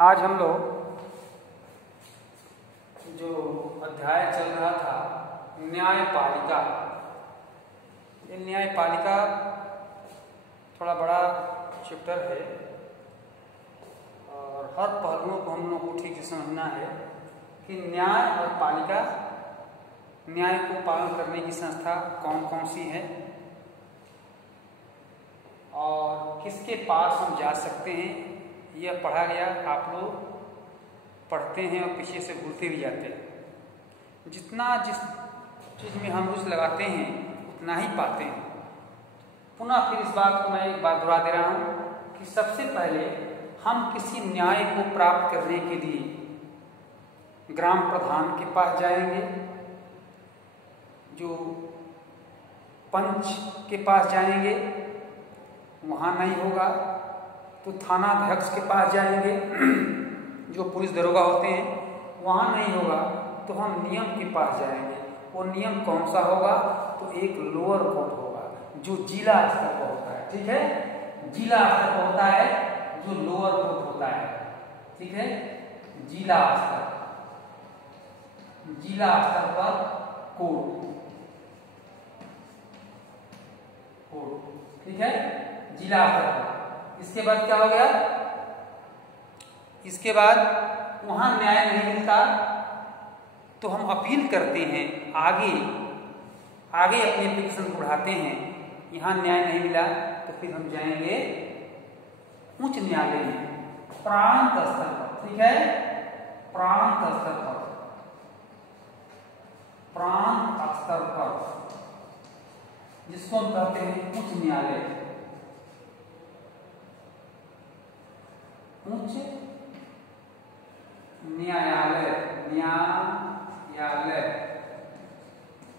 आज हम लोग जो अध्याय चल रहा था न्यायपालिका, ये न्यायपालिका थोड़ा बड़ा चैप्टर है और हर पहलुओं को हम लोग को ठीक से समझना है कि न्याय और पालिका, न्याय को पालन करने की संस्था कौन कौन सी है और किसके पास हम जा सकते हैं। यह पढ़ा गया, आप लोग पढ़ते हैं और पीछे से भूलते भी जाते हैं। जितना जिस चीज़ में हम रुचि लगाते हैं उतना ही पाते हैं। पुनः फिर इस बात को मैं एक बार दोहरा दे रहा हूँ कि सबसे पहले हम किसी न्याय को प्राप्त करने के लिए ग्राम प्रधान के पास जाएंगे, जो पंच के पास जाएंगे, वहाँ नहीं होगा तो थानाध्यक्ष के पास जाएंगे, जो पुलिस दरोगा होते हैं, वहाँ नहीं होगा तो हम नियम के पास जाएंगे। वो नियम कौन सा होगा? तो एक लोअर कोर्ट होगा जो जिला स्तर पर होता है। ठीक है, जिला स्तर पर होता है जो लोअर कोर्ट होता है। ठीक है, जिला स्तर पर कोर्ट। ठीक है, जिला स्तर पर। इसके बाद क्या हो गया? इसके बाद वहां न्याय नहीं मिलता तो हम अपील करते हैं, आगे अपनी एप्लीकेशन बढ़ाते हैं। यहाँ न्याय नहीं मिला तो फिर हम जाएंगे उच्च न्यायालय में, प्रांत स्तर पर। ठीक है, प्रांत स्तर पर जिसको हम कहते हैं उच्च न्यायालय। उच्च न्यायालय,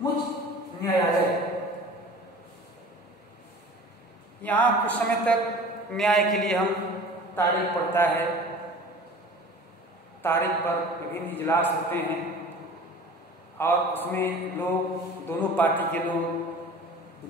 उच्च न्यायालय। यहाँ कुछ समय तक न्याय के लिए हम तारीख पड़ता है। तारीख पर विभिन्न इजलास होते हैं और उसमें लोग, दोनों पार्टी के लोग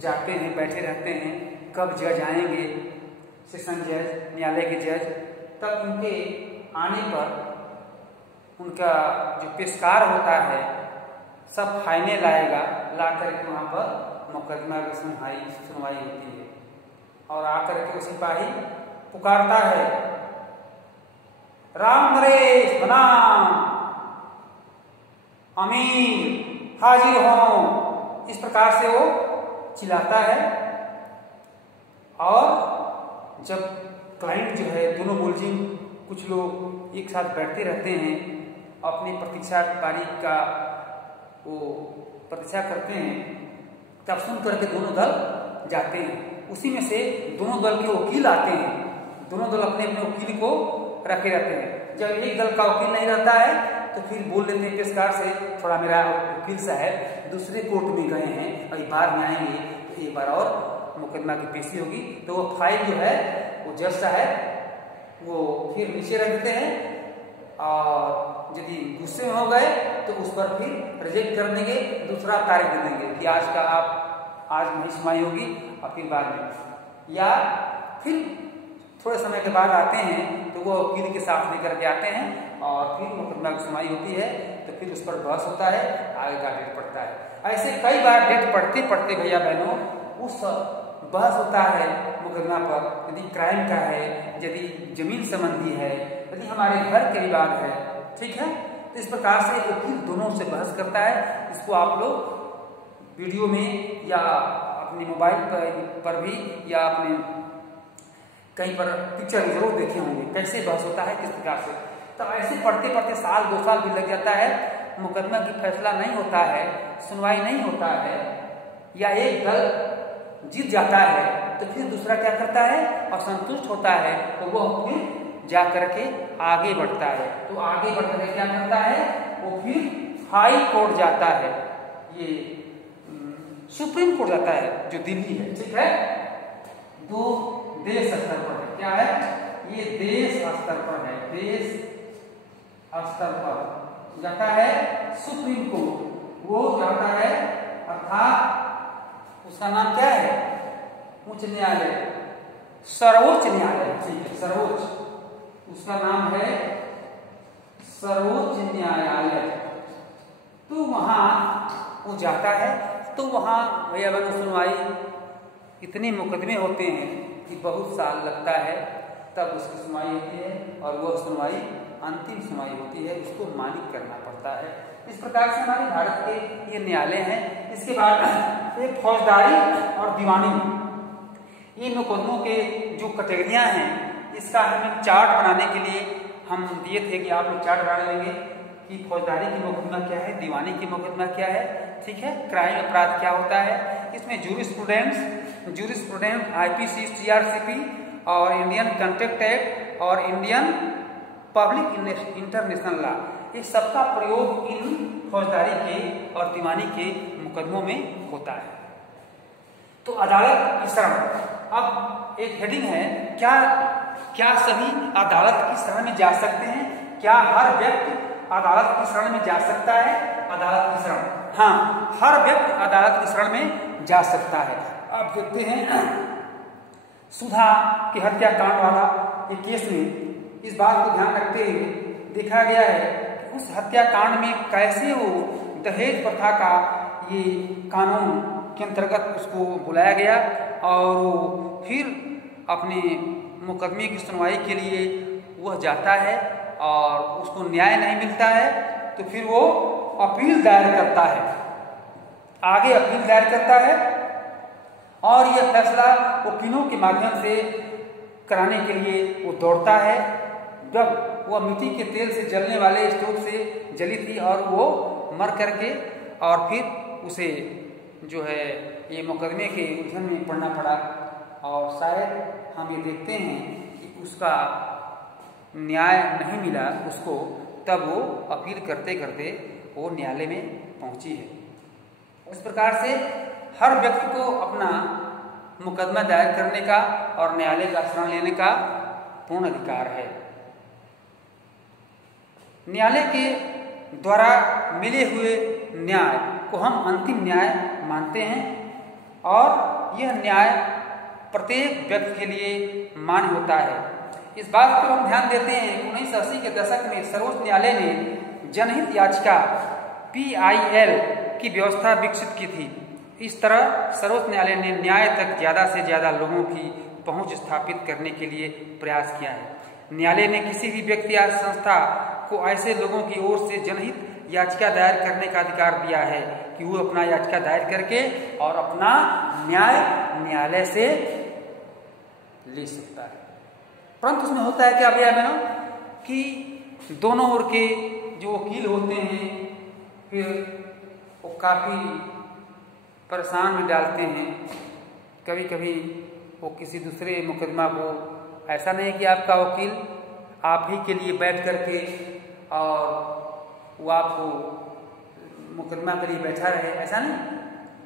जाते हैं, बैठे रहते हैं। कब जज आएंगे, सेशन जज, न्यायालय के जज, तब उनके आने पर उनका जो पेशकार होता है सब फाइनल आएगा, ला करके वहाँ पर मुकदमा की सुनवाई होती है। और आकर के सिपाही पुकारता है, राम नरेश बनाम अमीर हाजिर हो। इस प्रकार से वो चिल्लाता है। और जब क्लाइंट जो है, दोनों मुलजिम कुछ लोग एक साथ बैठते रहते हैं, अपनी प्रतीक्षा तारीख का वो प्रतीक्षा करते हैं, तब सुन करके दोनों दल जाते हैं। उसी में से दोनों दल के वकील आते हैं। दोनों दल अपने अपने वकील को रखे रहते हैं। जब एक दल का वकील नहीं रहता है तो फिर बोल देते हैं पेशकार से, थोड़ा मेरा वकील साहब दूसरे कोर्ट में गए हैं और बाद में आएंगे तो एक बार और मुकदमा की पेशी होगी। तो वो फाइल जो है वो जज साहब वो फिर नीचे रख देते हैं और यदि गुस्से में हो गए तो उस पर फिर रिजेक्ट कर देंगे, दूसरा तारीख दे देंगे कि आज नहीं सुनवाई होगी और फिर बाद में। या फिर थोड़े समय के बाद आते हैं तो वो वकील के साथ लेकर के आते हैं और फिर मुकदमा की सुनवाई होती है। तो फिर उस पर बहस होता है, आगे का डेट पड़ता है। ऐसे कई बार डेट पढ़ते पढ़ते भैया बहनों उस बहस होता है मुकदमा पर। यदि क्राइम का है, यदि जमीन संबंधी है, यदि हमारे घर के विवाद है, ठीक है, तो इस प्रकार से वकील दोनों से बहस करता है। इसको आप लोग वीडियो में या अपने मोबाइल पर भी या अपने कहीं पर पिक्चर जरूर देखे होंगे, कैसे बहस होता है, किस प्रकार से। तो ऐसे पढ़ते पढ़ते साल 2 साल भी लग जाता है, मुकदमा की फैसला नहीं होता है, सुनवाई नहीं होता है, या एक दल जीत जाता है तो फिर दूसरा क्या करता है, असंतुष्ट होता है तो वो फिर जा करके आगे बढ़ता है। तो आगे बढ़ कर क्या करता है, वो फिर हाई कोर्ट जाता है, ये सुप्रीम कोर्ट जाता है जो दिल्ली है। ठीक है, दो देश स्तर पर है। क्या है ये? देश स्तर पर है, देश स्तर पर जाता है सुप्रीम कोर्ट। वो जाता है अर्थात उसका नाम क्या है? उच्च न्यायालय, सर्वोच्च न्यायालय। ठीक है, सर्वोच्च उसका नाम है सर्वोच्च न्यायालय। तो वहां वो जाता है, तो वहां भैया बहन सुनवाई, इतने मुकदमे होते हैं कि बहुत साल लगता है तब उसकी सुनवाई होती है, और वह सुनवाई अंतिम सुनवाई होती है, उसको मानिक करना पड़ता है। इस प्रकार से हमारे भारत के ये न्यायालय हैं। इसके बाद एक फौजदारी और दीवानी, इन मुकदमों के जो कैटेगरियां हैं, इसका हमें चार्ट बनाने के लिए हम दिए थे कि आप लोग चार्ट बना लेंगे कि फौजदारी की मुकदमा क्या है, दीवानी की मुकदमा क्या है, ठीक है, क्राइम अपराध क्या होता है। इसमें जूरिस्प्रूडेंस आईपीसी, सीआरसीपी और इंडियन कंट्रैक्ट एक्ट और इंडियन पब्लिक इंटरनेशनल लॉ, इस सबका प्रयोग इन फौजदारी के और दीवानी के मुकदमों में होता है। तो अदालत की शरण, अब एक हेडिंग है, क्या सभी अदालत की शरण में जा सकते हैं? क्या हर व्यक्ति अदालत की शरण में जा सकता है? अदालत की शरण, हाँ, हर व्यक्ति अदालत की शरण में जा सकता है। अब देखते हैं सुधा के हत्याकांड वाला एक केस में इस बात को ध्यान रखते हुए देखा गया है कि उस हत्याकांड में कैसे वो दहेज प्रथा का ये कानून के अंतर्गत उसको बुलाया गया, और वो फिर अपने मुकदमे की सुनवाई के लिए वह जाता है और उसको न्याय नहीं मिलता है, तो फिर वो अपील दायर करता है, आगे अपील दायर करता है, और यह फैसला वकीलों के माध्यम से कराने के लिए वो दौड़ता है। जब वह मिट्टी के तेल से जलने वाले स्टोव से जली थी और वो मर करके, और फिर उसे जो है ये मुकदमे के उलझन में पड़ना पड़ा, और शायद हम ये देखते हैं कि उसका न्याय नहीं मिला उसको, तब वो अपील करते करते वो न्यायालय में पहुंची है। इस प्रकार से हर व्यक्ति को अपना मुकदमा दायर करने का और न्यायालय का शरण लेने का पूर्ण अधिकार है। न्यायालय के द्वारा मिले हुए न्याय को हम अंतिम न्याय मानते हैं, और यह न्याय प्रत्येक व्यक्ति के लिए मान्य होता है। इस बात पर हम ध्यान देते हैं कि 1980 के दशक में सर्वोच्च न्यायालय ने जनहित याचिका PIL की व्यवस्था विकसित की थी। इस तरह सर्वोच्च न्यायालय ने न्याय तक ज़्यादा से ज़्यादा लोगों की पहुंच स्थापित करने के लिए प्रयास किया है। न्यायालय ने किसी भी व्यक्ति या संस्था को ऐसे लोगों की ओर से जनहित याचिका दायर करने का अधिकार दिया है कि वो अपना याचिका दायर करके और अपना न्याय न्यायालय से ले सकता है। परंतु उसमें होता है क्या भैया बहनों कि दोनों ओर के जो वकील होते हैं फिर वो काफ़ी परेशान में डालते हैं। कभी कभी वो किसी दूसरे मुकदमा को, ऐसा नहीं कि आपका वकील आप ही के लिए बैठ करके और वो आपको मुकदमा के लिए बैठा रहे, ऐसा नहीं,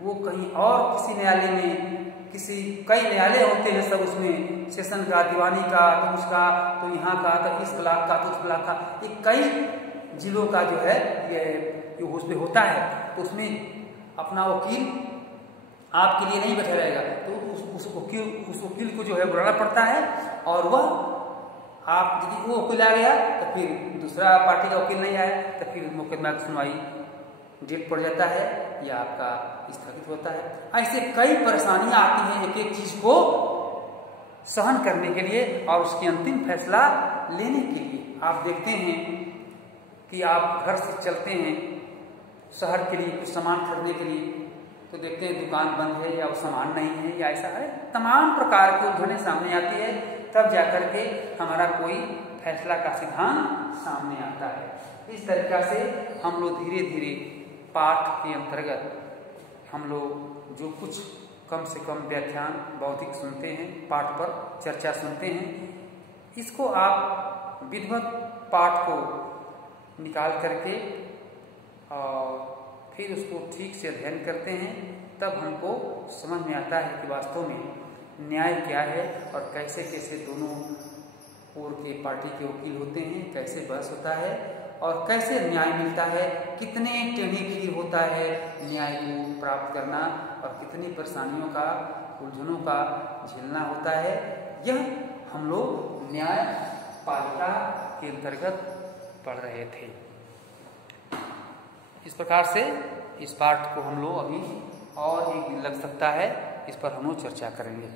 वो कहीं और किसी न्यायालय में, कई न्यायालय होते हैं सब, उसमें सेशन का, दीवानी का, तो उसका, तो यहाँ का, तो इस ब्लॉक का, तो उस ब्लॉक का, ये कई जिलों का जो है ये उसमें होता है। तो उसमें अपना वकील आपके लिए नहीं बैठा रहेगा, तो उस वकील को जो है बुलाना पड़ता है, और वह आप यदि वो वकील आ गया तो फिर दूसरा पार्टी का वकील नहीं आया तो फिर मुकदमा की सुनवाई डेट पड़ जाता है या आपका स्थगित होता है। ऐसे कई परेशानियां आती हैं एक एक चीज को सहन करने के लिए और उसकी अंतिम फैसला लेने के लिए। आप देखते हैं कि आप घर से चलते हैं शहर के लिए कुछ सामान खरीदने के लिए, तो देखते हैं दुकान बंद है या वो सामान नहीं है या ऐसा है, तमाम प्रकार की उलझनें सामने आती है, तब जाकर के हमारा कोई फैसला का सिद्धांत सामने आता है। इस तरीका से हम लोग धीरे धीरे पाठ के अंतर्गत हम लोग जो कुछ कम से कम व्याख्यान बौद्धिक सुनते हैं, पाठ पर चर्चा सुनते हैं, इसको आप विधिवत पाठ को निकाल करके और फिर उसको ठीक से अध्ययन करते हैं, तब हमको समझ में आता है कि वास्तव में न्याय क्या है और कैसे कैसे दोनों ओर के पार्टी के वकील होते हैं, कैसे बहस होता है और कैसे न्याय मिलता है, कितने टेढ़ी खीर होता है न्याय को प्राप्त करना और कितनी परेशानियों का, उलझनों का झेलना होता है। यह हम लोग न्याय पालिका के अंतर्गत पढ़ रहे थे। इस प्रकार से इस पाठ को हम लोग अभी और एक लग सकता है, इस पर हम लोग चर्चा करेंगे।